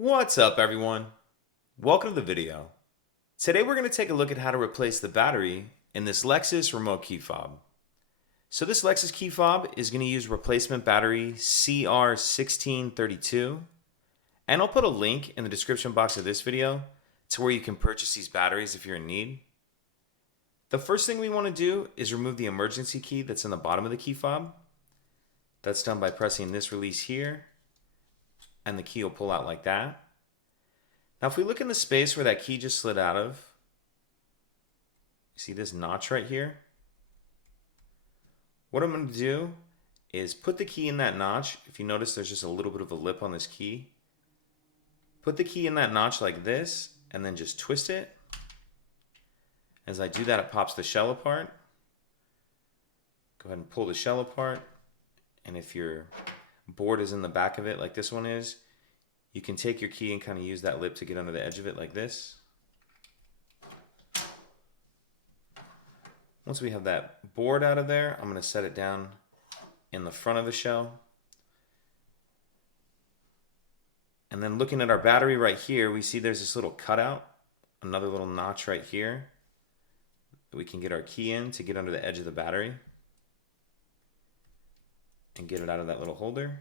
What's up, everyone? Welcome to the video. Today we're going to take a look at how to replace the battery in this Lexus remote key fob. So this Lexus key fob is going to use replacement battery CR1632, and I'll put a link in the description box of this video to where you can purchase these batteries if you're in need. The first thing we want to do is remove the emergency key that's in the bottom of the key fob. That's done by pressing this release here, and the key will pull out like that. Now if we look in the space where that key just slid out of, you see this notch right here? What I'm going to do is put the key in that notch. If you notice, there's just a little bit of a lip on this key. Put the key in that notch like this, and then just twist it. As I do that, it pops the shell apart. Go ahead and pull the shell apart. And if your board is in the back of it like this one is, you can take your key and kind of use that lip to get under the edge of it like this. Once we have that board out of there, I'm going to set it down in the front of the shell. And then looking at our battery right here, we see there's this little cutout, another little notch right here that we can get our key in to get under the edge of the battery and get it out of that little holder.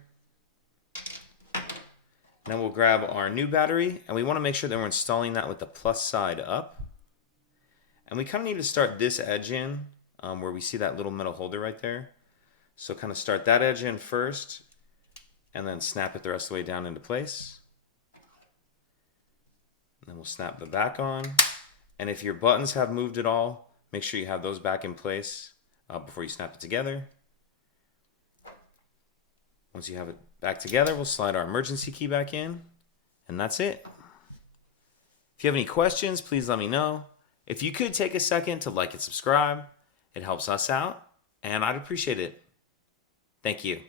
Now we'll grab our new battery, and we want to make sure that we're installing that with the plus side up. And we kind of need to start this edge in where we see that little metal holder right there. So kind of start that edge in first and then snap it the rest of the way down into place. And then we'll snap the back on. And if your buttons have moved at all, make sure you have those back in place before you snap it together. Once you have it back together, we'll slide our emergency key back in, and that's it. If you have any questions, please let me know. If you could take a second to like and subscribe, it helps us out, and I'd appreciate it. Thank you.